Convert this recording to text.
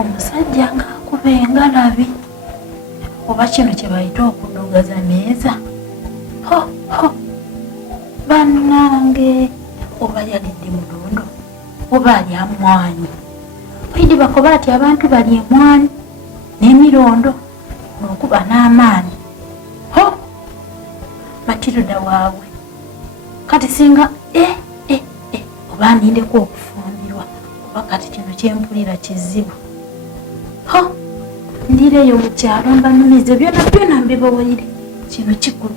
omusajja ng'akuba engalabi oba kino kye bayita okudugaza meeza. Bannange oba yalidde mulondo oba alya mmwanyi. Waidi bakoba ati abantu balya emmwanyi n'emirondo n'okuba n'amaanyi. Matilda waabwe kati singa oba nindeko okufumbirwa oba kati kino kyempulira kizibu. Ndireyo mu kyalo mbanumize byonna mbibawaire kino kikulu.